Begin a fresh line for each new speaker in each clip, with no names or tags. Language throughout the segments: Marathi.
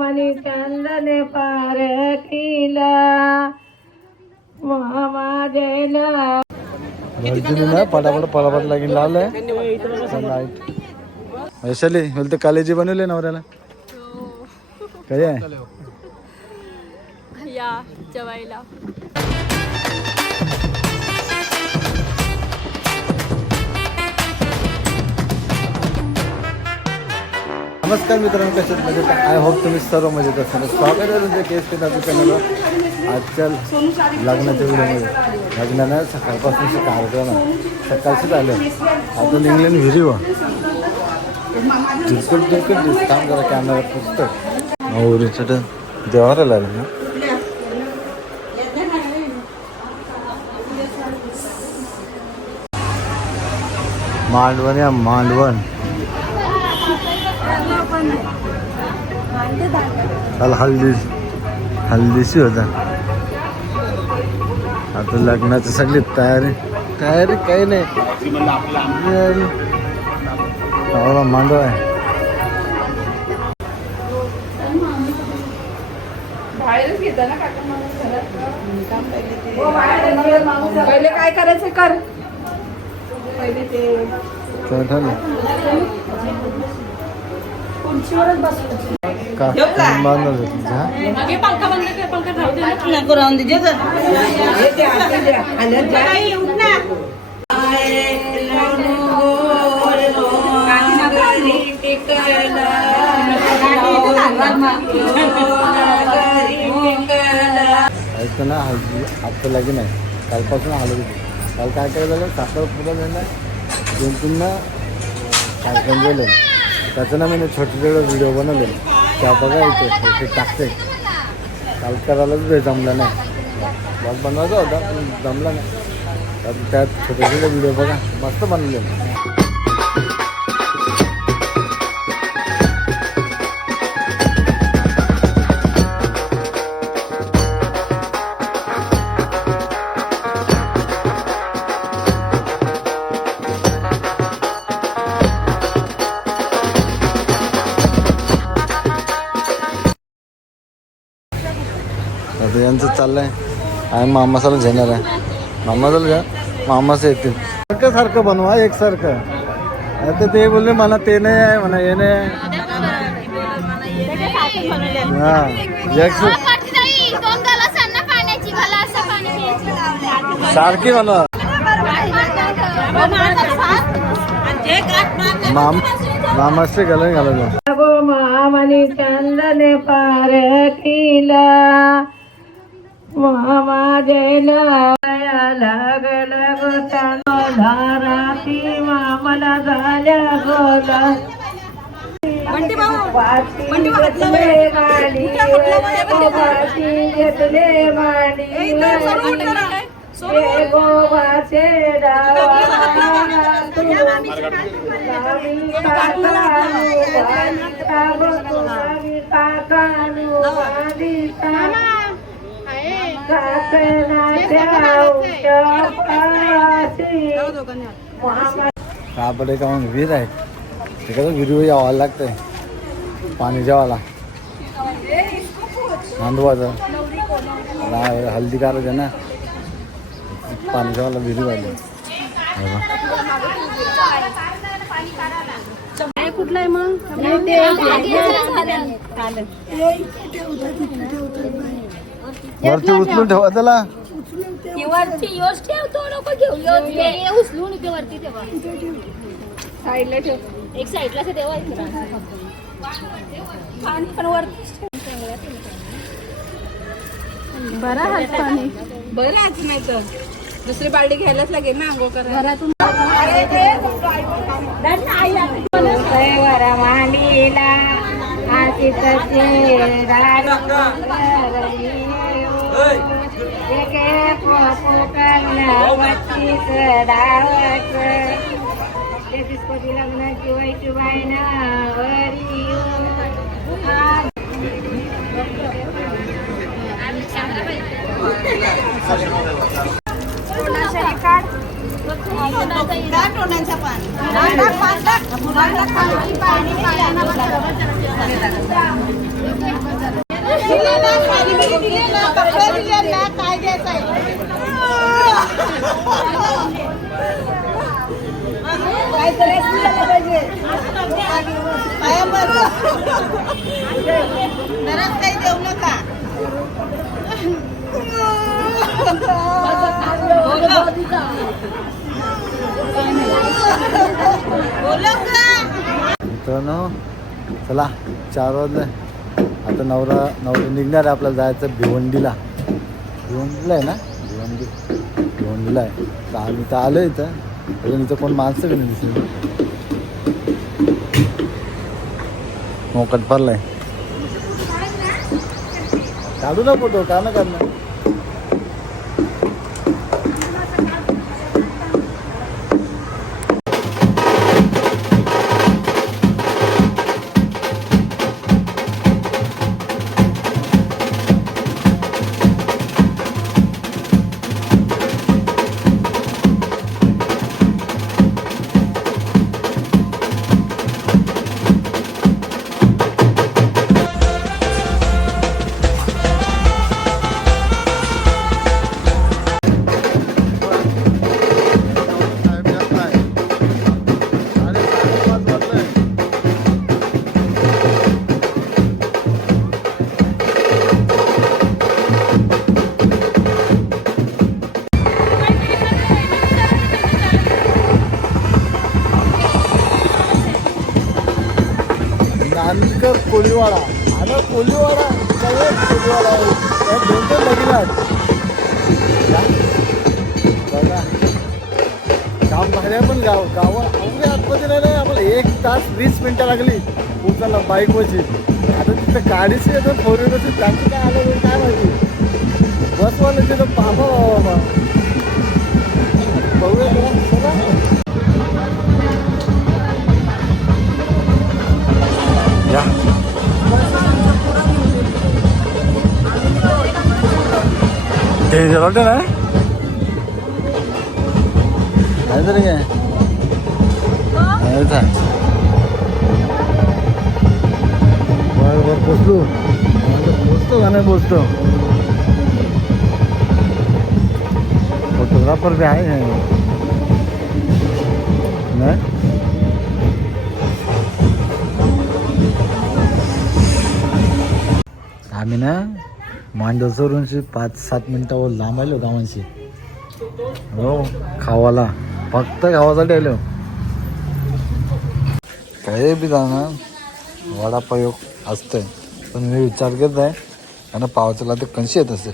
मामानी चंदने पार किला। मामा जयला
पटापट पटापट लागून लावलंय. लाइट. वैशाली बोलते कालेजी बनवले नवऱ्याला. काय आहे?
या जेवायला.
नमस्कार मित्रांनो कसे आहेत? मजेत आय होप तुम्ही सर्व मजेत असाल. स्वागत आहे तुमच्या केस के दादू चॅनलवर. आजच्या लग्नाच्या व्हिडिओमध्ये. लग्नानं सकाळपासूनचा कार्यक्रम आहे सकाळचीच आले. अजून इंग्लंड व्हिडिओ. बिलकुल बिलकुल काम करा कॅमेरा पुस्तक नवरीचं देवाला आलं ना. मांडवण या मांडवण काल हल्दी हल्दीशी होता. आता लग्नाची सगळी तयारी तयारी काही नाही. मांडव आहे.
पहिले काय करायचं कर.
काय झालं ऐकतं ना. हल्दी आता लगीन आहे कालपासून होती. काल काय काय झालं? साखर पुरा झालं. दोन तीन ना कार्यक्रम गेले त्याचं ना मी छोटे छोटे व्हिडिओ बनवले त्या बघा इथे ते टाकते. काल करायलाच ते जमलं नाही. ब्लॉग बनवायचा होता पण जमला नाही. त्यात त्यात छोटे छोटे व्हिडिओ बघा. मस्त बनवले त्यांचं चाललंय. आणि मामासाला घेणार आहे. मामासाला घ्या. मामाचं येतील. सारखं सारखं बनवा एकसारखं आता ते बोलले मला ते नाही आहे म्हणा हे नाही आहे. हा. सारखी बनवा. माम मामाचे घालून घालून
गो मामानी चंदने पार किला. मामला झाल्या गोला घेतले गाडी वाटी घेतले गोवाचे डावा तू
कापडे का मग? विहीर आहे ते कसं विहिरीवर यावं लागतंय पाणी जेवायला नांदवायचं रा- हल्दी करायचं ना पाणी जेवायला विहिरी पाहिजे
कुठला आहे मग
वरती उचलून ठेवा त्याला.
वरती योच ठेवतो नको घेऊ योच घे. उचलून इथे वरती ठेवा साईडला ठेव. एक साईडला ठेवा पाणी वरती बरा हात पाणी
बरं आज नाही तर? दुसरी बाल्टी घ्यायलाच लागेल ना आंघोळ करायला.
घरातून
मांडीला तसे एके पतीस डावच तेहतीस लग्नाची बायना वरी
कोणाचा
काही देऊ नका
मित्रांनो चला चार वाजले. आता नवरा नवरा निघणार आहे आपल्याला जायचं भिवंडीला. भिवंडीला आहे ना? भिवंडी. भिवंडीला आहे. तर आम्ही तर आलो इथं. अजून इथं कोण माणसं की नाही दिसली मोकट पडलाय. काढू ना फोटो का ना काढणार कोळीवाडा आणि कोळीवाडा सगळं कोळीवाडा आहे. या दोन दोन लग्न आहेत बघा. गाव भाड्या पण गाव. गावा अवघे आतमध्ये नाही नाही आम्हाला एक तास वीस मिनटं लागली. पोचायला बाईकवरची. आता तिथं गाडीची येतं फोर व्हीलरची त्यांचं काय आलं नाही काय माहिती. बसवाले तिथं बाबा बाबा. बघूया चला या. डेंजर वाटतं ना काय तरी काय नाही काय पोचलो पोचतो का नाही पोचतो फोटोग्राफर बी आहे नाही आम्ही ना मांडवसरूनशी पाच सात मिनिटावर लांब आलो गावांशी. हो खावाला. फक्त गावासाठी आलो. काही बी जाणार वडापाव असतंय. पण मी विचार करत आहे आणि पावसाला ते कणशी येत असेल.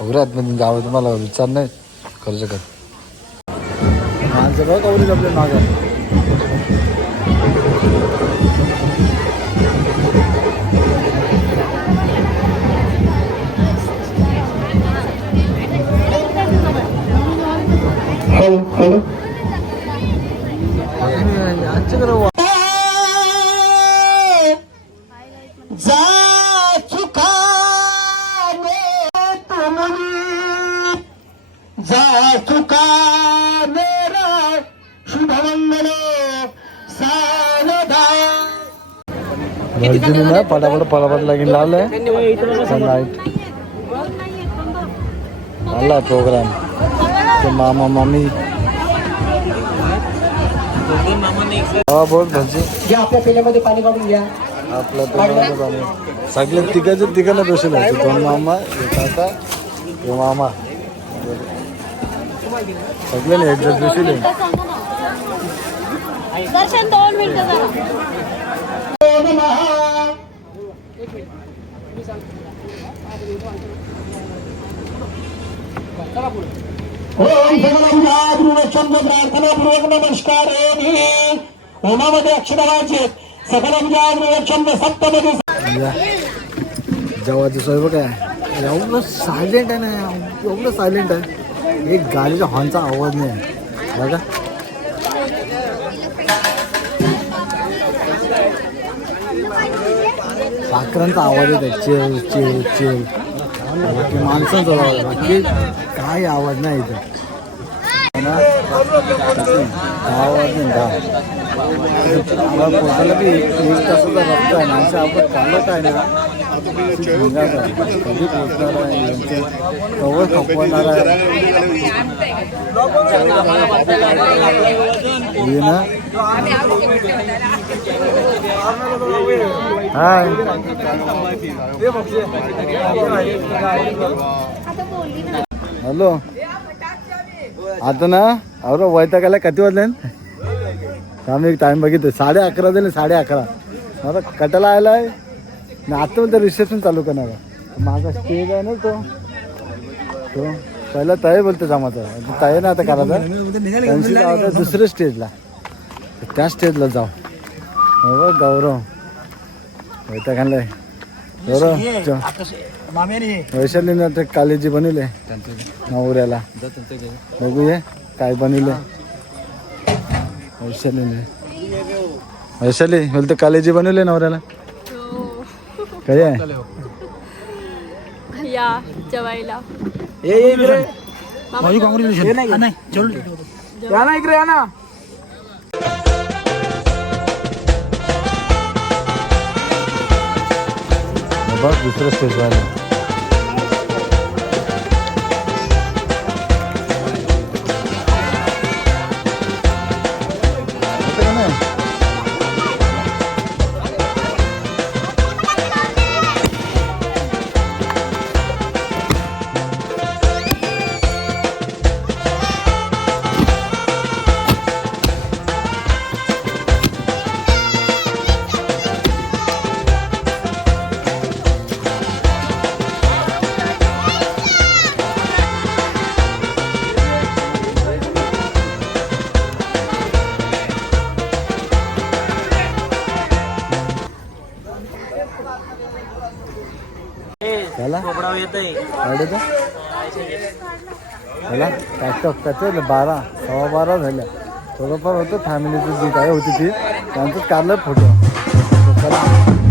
वगैरे आहेत म्हणजे गावात तुम्हाला विचार नाही करू शकत. माणसं बघ कवरी आपल्या मागं. गर्दीने ना पटापट पटापट लावलंय लाइट आलाय प्रोग्राम ते मामा मामी बोल
आपल्या पेल्यामध्ये पाणी काढून घ्या
आपलं पेल्यामध्ये पाणी सगळे तिघाचे बसेल आहे दोन मामा एक काका मामा सगळे बसेल आहे.
दर्शन दोन मिनिटं
ओम भगवंताचंद्र प्रार्थनापूर्वक नमस्कार होमामध्ये अक्षराचे सकल चंद्र सप्तमध्ये
या सोय बघ काय एवढं सायलेंट आहे ना एवढं सायलेंट आहे एक गाडीचा हॉर्नचा आवाज नाही बघा पाखरांचा आवाज येत आहे चिल चिल चिल बाकी माणसांचा आवाज बाकी काय आवाज नाही इथं. है नाही का आम्हाला पोटाला बी एक एक तासाचा रस्ता आहे आपण चालत आहे ना. कधी पोचणार आहे यांचे कवर खपवणार आहे. हे ना. हाय. हॅलो. आता ना अरे वैतागायला किती वाजले आम्ही टाइम बघितलं. साडे अकरा झाले साडे अकरा. आता कटाला आलाय. ना आता बोलतो रिसेप्शन चालू करणार माझा स्टेज आहे ना तो. तो. पहिला तय बोलतो जमाचा तय ना आता करायचा. त्यांची दुसऱ्या स्टेजला त्या स्टेजला जाऊ. हो गौरव. वैताग वैशालीने आता कालेजी बनवले. नवऱ्याला. बघू ये काय बनवले. वैशालीने. वैशाली बोलते कालेजी बनवले नवऱ्याला. काय आहे?
या जेवायला.
बघ दुसरं स्टेज व्हायला होतं त्याला गाडीचं? त्याला टाकटॉक त्याचे बारा सव्वा बारा झाल्या. थोडंफार होतं फॅमिलीचं जी काय होती ती त्यांचं काढलं फोटो चला.